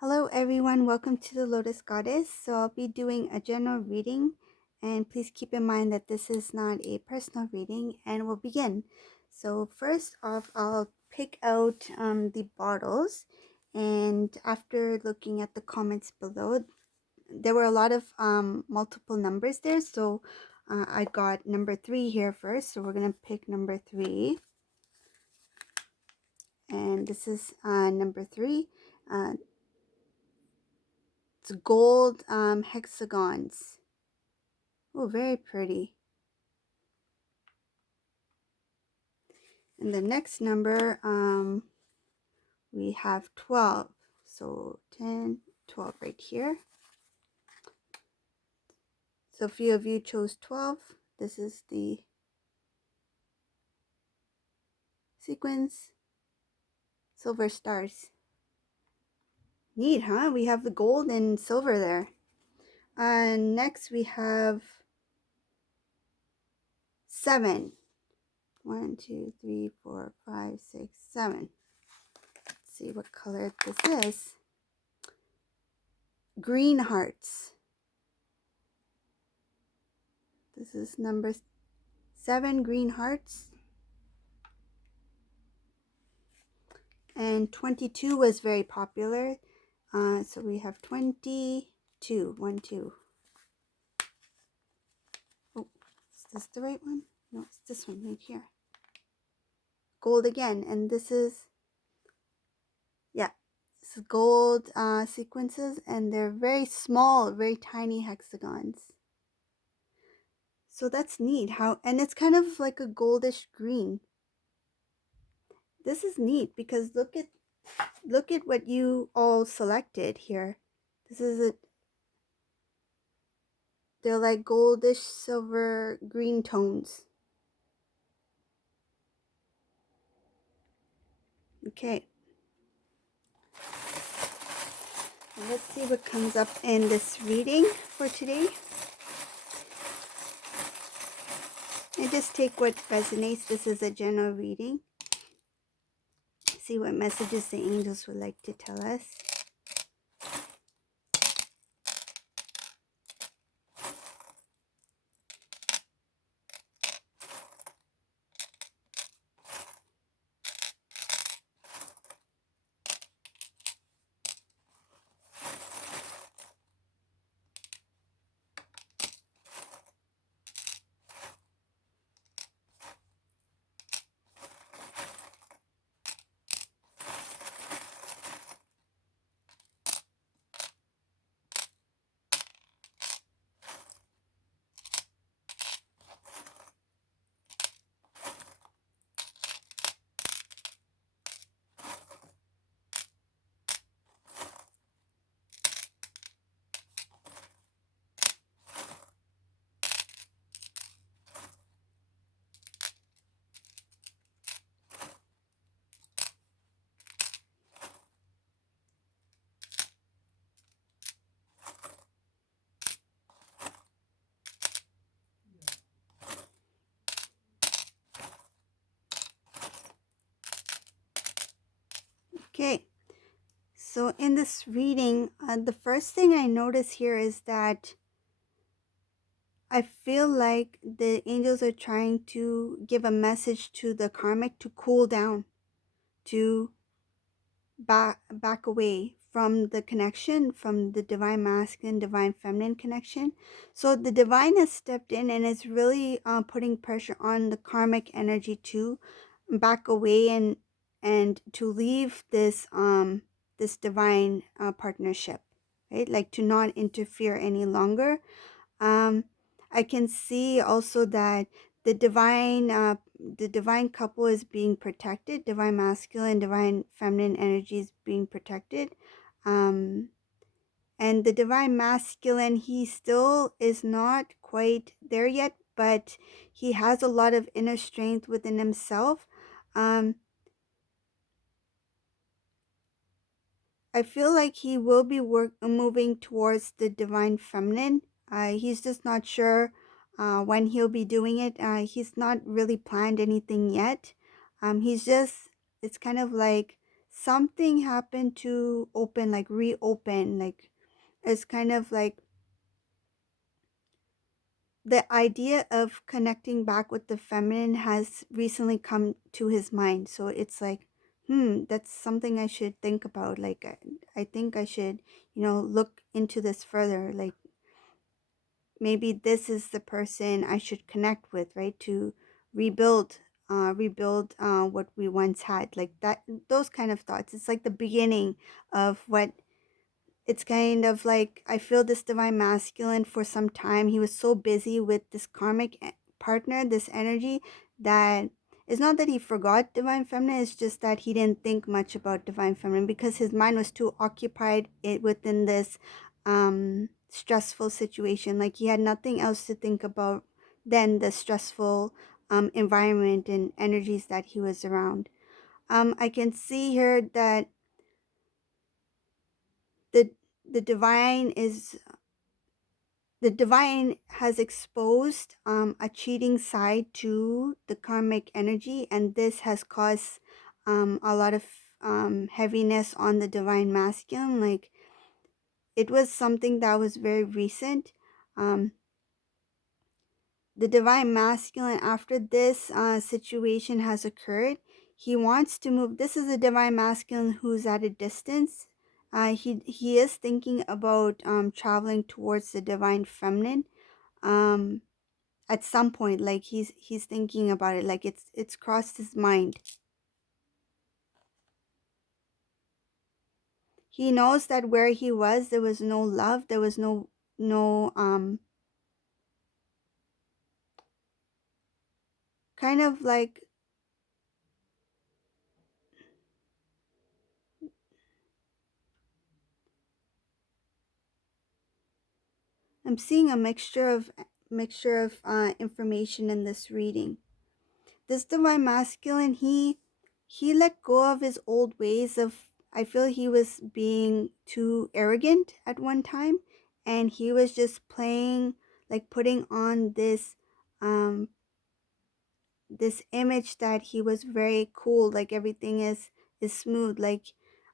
Hello everyone, welcome to the Lotus Goddess. So I'll be doing a general reading, and please keep in mind that this is not a personal reading, and we'll begin. So first off, I'll pick out the bottles, and after looking at the comments below, there were a lot of multiple numbers there, so I got number 3 here first, so we're going to pick number 3, and this is number 3. It's gold hexagons. Oh, very pretty. And the next number, we have 12. So 10, 12 right here. So a few of you chose 12. This is the sequence. Silver stars. Neat, huh? We have the gold and silver there. Next we have 7. 1, 2, 3, 4, 5, 6, 7. Let's see what color this is. Green hearts. This is number 7, green hearts. And 22 was very popular. So we have 22. 1, 2. Oh, is this the right one? No, it's this one right here. Gold again. And this is, yeah, this is gold sequences. And they're very small, very tiny hexagons. So that's neat. And it's kind of like a goldish green. This is neat because look at what you all selected here. This is they're like goldish silver green tones. Okay. Let's see what comes up in this reading for today. And just take what resonates. This is a general reading. See what messages the angels would like to tell us. Okay. So in this reading, the first thing I notice here is that I feel like the angels are trying to give a message to the karmic to cool down, to back away from the connection, from the divine masculine, divine feminine connection. So the divine has stepped in and is really putting pressure on the karmic energy to back away and to leave this this divine partnership, right? Like to not interfere any longer. I can see also that the divine couple is being protected. Divine masculine, divine feminine energy is being protected. Um, and the divine masculine, he still is not quite there yet, but he has a lot of inner strength within himself. I feel like he will be moving towards the divine feminine. He's just not sure when he'll be doing it. He's not really planned anything yet. It's kind of like something happened to open, like reopen, like it's kind of like the idea of connecting back with the feminine has recently come to his mind. So it's like, that's something I should think about. Like, I think I should, look into this further. Like, maybe this is the person I should connect with, right? To rebuild, what we once had. Like that, those kind of thoughts. It's like the beginning of what it's kind of like I feel this divine masculine for some time. He was so busy with this karmic partner, this energy, that it's not that he forgot divine feminine, it's just that he didn't think much about divine feminine because his mind was too occupied within this stressful situation. Like he had nothing else to think about than the stressful environment and energies that he was around. I can see here that the the divine is the divine has exposed a cheating side to the karmic energy, and this has caused a lot of heaviness on the divine masculine. Like it was something that was very recent. Um, the divine masculine, after this situation has occurred, he wants to move. This is a divine masculine who's at a distance. He is thinking about traveling towards the divine feminine. Um, at some point, like he's thinking about it, like it's crossed his mind. He knows that where he was, there was no love, there was no kind of like, I'm seeing a mixture of information in this reading. This divine masculine, he let go of his old ways of, I feel he was being too arrogant at one time, and he was just playing, like putting on um this image that he was very cool, like everything is smooth, like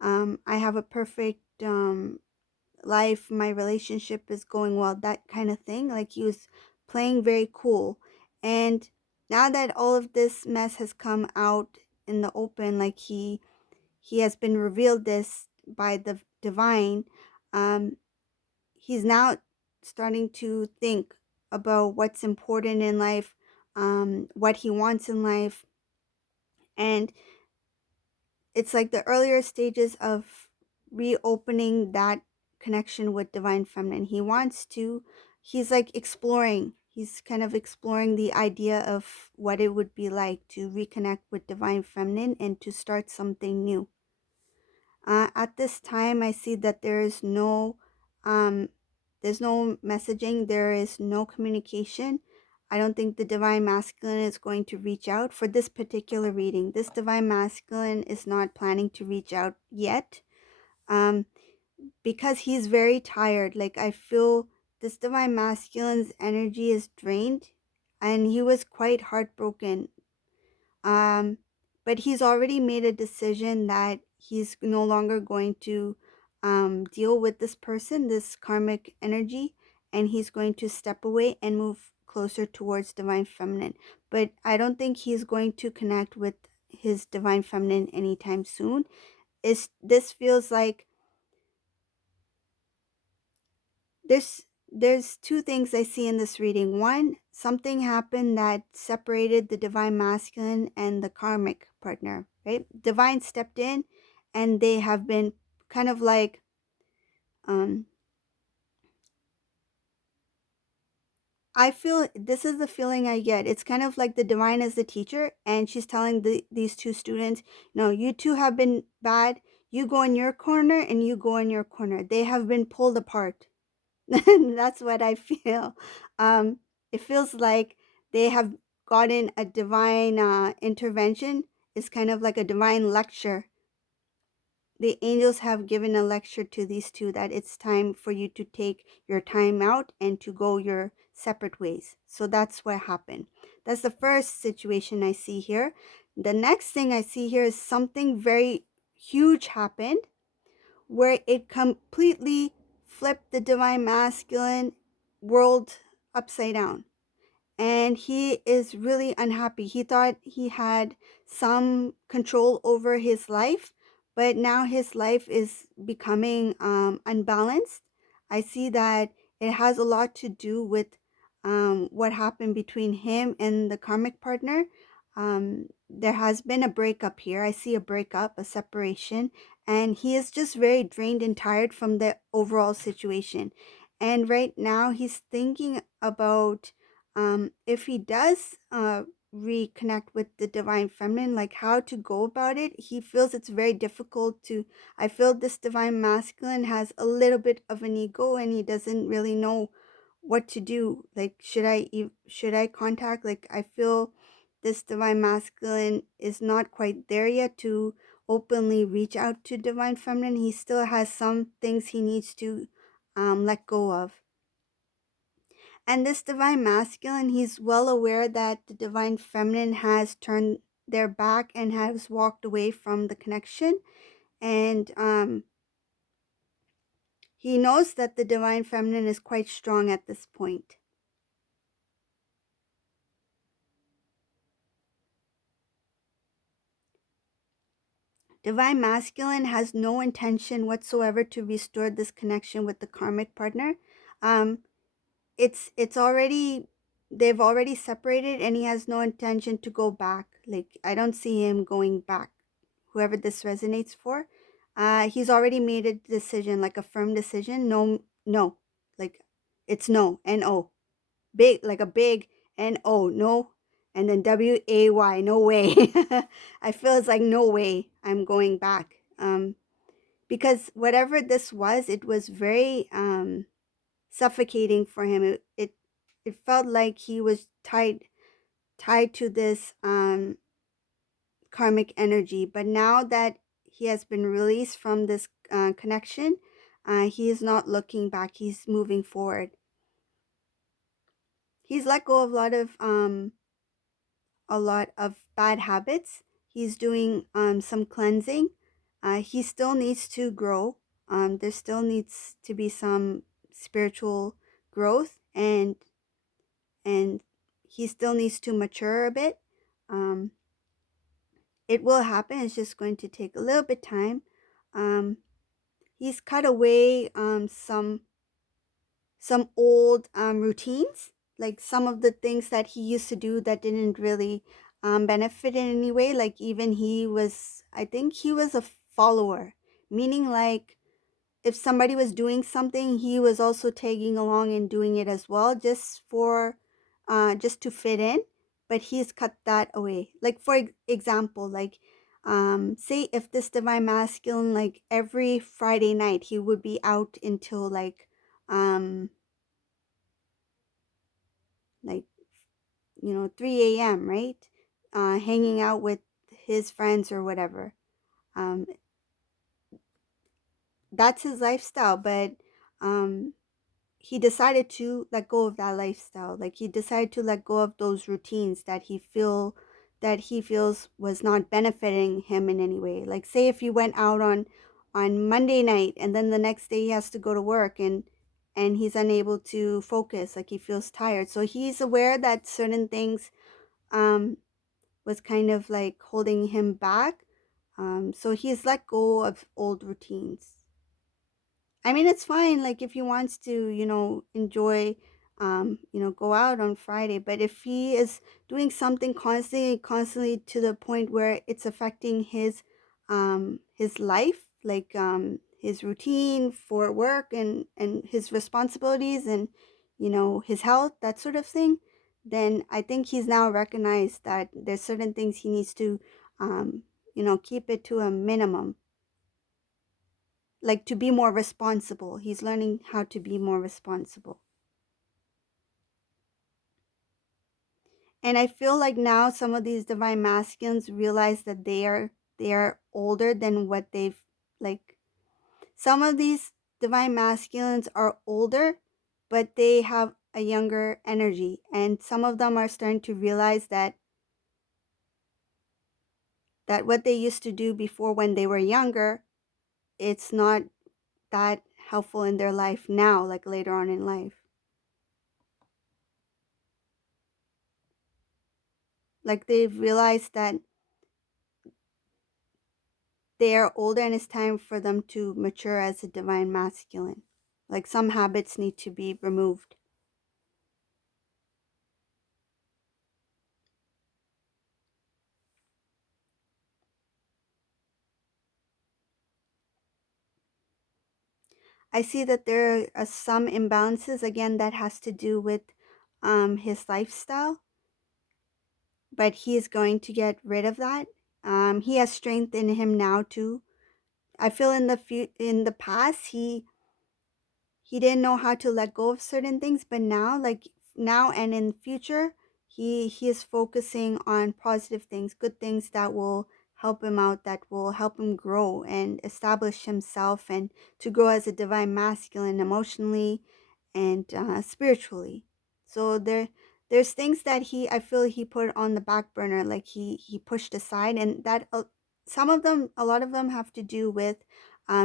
I have a perfect life, my relationship is going well, that kind of thing. Like he was playing very cool. And now that all of this mess has come out in the open, like he has been revealed this by the divine, um he's now starting to think about what's important in life, what he wants in life. And it's like the earlier stages of reopening that connection with divine feminine. He's like exploring, he's kind of exploring the idea of what it would be like to reconnect with divine feminine and to start something new. At this time, I see that um, there's no messaging, there is no communication. I don't think the divine masculine is going to reach out for this particular reading. This divine masculine is not planning to reach out yet, um, because he's very tired. Like I feel this divine masculine's energy is drained, and he was quite heartbroken, um, but he's already made a decision that he's no longer going to deal with this person, this karmic energy, and he's going to step away and move closer towards divine feminine. But I don't think he's going to connect with his divine feminine anytime soon. This feels like there's there's two things I see in this reading. One, something happened that separated the divine masculine and the karmic partner, right? Divine stepped in, and they have been kind of like, um I feel this is the feeling I get. It's kind of like the divine is the teacher, and she's telling these two students, no, you two have been bad. You go in your corner and you go in your corner. They have been pulled apart. That's what I feel. It feels like they have gotten a divine intervention. It's kind of like a divine lecture. The angels have given a lecture to these two that it's time for you to take your time out and to go your separate ways. So that's what happened. That's the first situation I see here. The next thing I see here is something very huge happened where it completely flipped the divine masculine world upside down. And he is really unhappy. He thought he had some control over his life, but now his life is becoming unbalanced. I see that it has a lot to do with what happened between him and the karmic partner. There has been a breakup here. I see a breakup, a separation, and he is just very drained and tired from the overall situation. And right now, he's thinking about if he does reconnect with the divine feminine, like how to go about it. He feels it's very difficult to. I feel this divine masculine has a little bit of an ego, and he doesn't really know what to do. Like, should I contact? Like, I feel this divine masculine is not quite there yet to openly reach out to divine feminine. He still has some things he needs to let go of. And this divine masculine, he's well aware that the divine feminine has turned their back and has walked away from the connection. And he knows that the divine feminine is quite strong at this point. Divine masculine has no intention whatsoever to restore this connection with the karmic partner. Um, it's already, they've already separated, and he has no intention to go back. Like, I don't see him going back. Whoever this resonates for, he's already made a decision, like a firm decision. No, no, like it's no, no, big, like a big no, no, and then way, no way. I feel it's like no way I'm going back. Because whatever this was, it was very suffocating for him. It felt like he was tied to this karmic energy. But now that he has been released from this connection, he is not looking back. He's moving forward. He's let go of a lot of bad habits. He's doing some cleansing. He still needs to grow. There still needs to be some spiritual growth, and he still needs to mature a bit. Um, it will happen. It's just going to take a little bit time. Um, he's cut away some old routines, like some of the things that he used to do that didn't really benefit in any way. Like, even I think he was a follower, meaning like if somebody was doing something, he was also tagging along and doing it as well, just to fit in. But he's cut that away. Like, for example, like say if this divine masculine, like every Friday night he would be out until um like 3 a.m., right? Hanging out with his friends or whatever. um that's his lifestyle. But um he decided to let go of that lifestyle. Like, he decided to let go of those routines that he feels was not benefiting him in any way. Like, say if he went out on Monday night, and then the next day he has to go to work, and he's unable to focus, like he feels tired. So he's aware that certain things um was kind of like holding him back. So he's let go of old routines. I mean, it's fine, like, if he wants to, enjoy, go out on Friday. But if he is doing something constantly to the point where it's affecting his life, like, his routine for work and his responsibilities and, his health, that sort of thing, then I think he's now recognized that there's certain things he needs to, keep it to a minimum, like to be more responsible. He's learning how to be more responsible. And I feel like now some of these divine masculines realize that they are older than what they've, like, some of these divine masculines are older, but they have a younger energy, and some of them are starting to realize that that what they used to do before when they were younger, it's not that helpful in their life now, like later on in life. Like they've realized that they are older and it's time for them to mature as a divine masculine. Like some habits need to be removed. I see that there are some imbalances. Again, that has to do with his lifestyle, but he is going to get rid of that. He has strength in him now too. I feel in in the past he didn't know how to let go of certain things, but now, like now and in future, he is focusing on positive things, good things that will help him out, that will help him grow and establish himself, and to grow as a divine masculine emotionally and spiritually. So there's things that I feel he put on the back burner, like he pushed aside, and that some of them, a lot of them, have to do with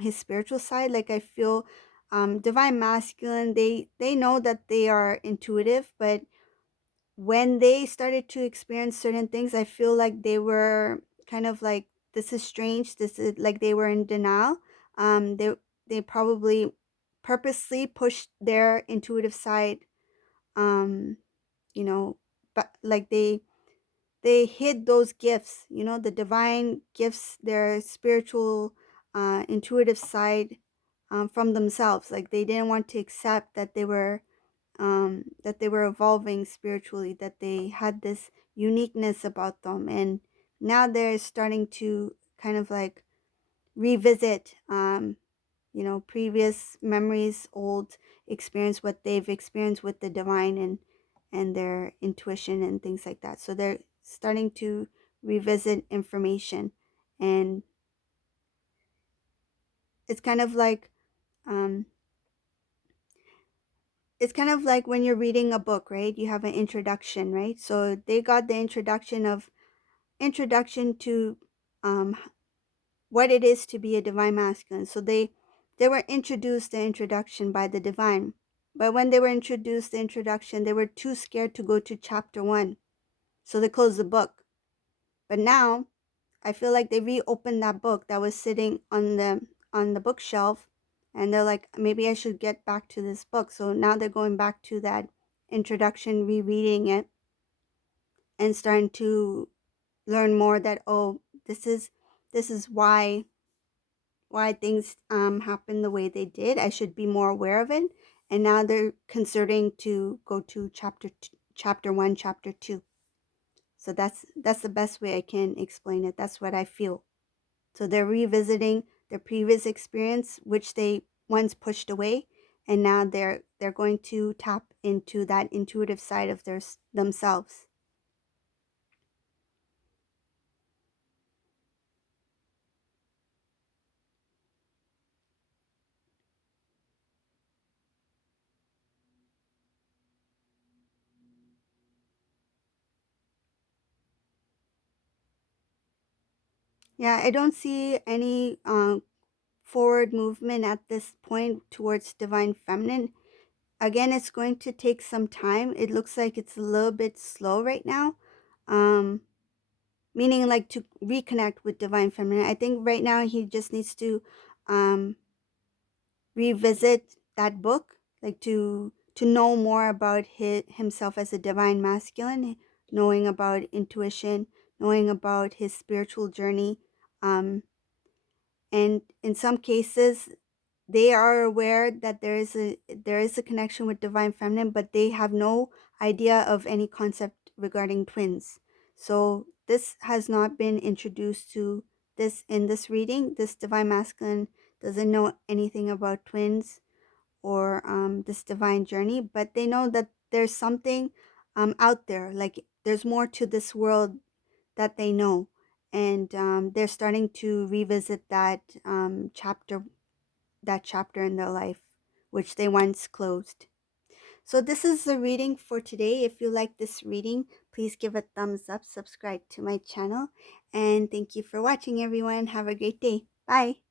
his spiritual side. Like I feel divine masculine, they know that they are intuitive, but when they started to experience certain things, I feel like they were kind of like, this is strange, this is like they were in denial. They probably purposely pushed their intuitive side, um you know, but like they hid those gifts, you know, the divine gifts, their spiritual intuitive side, from themselves. Like they didn't want to accept that they were evolving spiritually, that they had this uniqueness about them, and now they're starting to kind of like revisit, you know, previous memories, old experience, what they've experienced with the divine, and their intuition and things like that. So they're starting to revisit information, and it's kind of like um, it's kind of like when you're reading a book, right? You have an introduction, right? So they got the introduction to um, what it is to be a divine masculine. So they were introduced the introduction by the divine. But when they were introduced the introduction, they were too scared to go to chapter 1. So they closed the book. But now I feel like they reopened that book that was sitting on the bookshelf, and they're like, maybe I should get back to this book. So now they're going back to that introduction, rereading it, and starting to learn more that, oh, this is why things happen the way they did. I should be more aware of it. And now they're considering to go to chapter 1, chapter 2. So that's the best way I can explain it. That's what I feel. So they're revisiting their previous experience, which they once pushed away, and now they're going to tap into that intuitive side of themselves. Yeah, I don't see any forward movement at this point towards divine feminine. Again, it's going to take some time. It looks like it's a little bit slow right now. Um, Meaning like to reconnect with divine feminine. I think right now he just needs to um revisit that book, like to know more about himself as a divine masculine, knowing about intuition, knowing about his spiritual journey. Um, and in some cases, they are aware that there is a connection with divine feminine, but they have no idea of any concept regarding twins. So this has not been introduced to this in this reading. This divine masculine doesn't know anything about twins or this divine journey, but they know that there's something out there, like there's more to this world that they know, and they're starting to revisit that chapter in their life, which they once closed. So this is the reading for today. If you like this reading, please give a thumbs up, subscribe to my channel, and thank you for watching, everyone. Have a great day. Bye.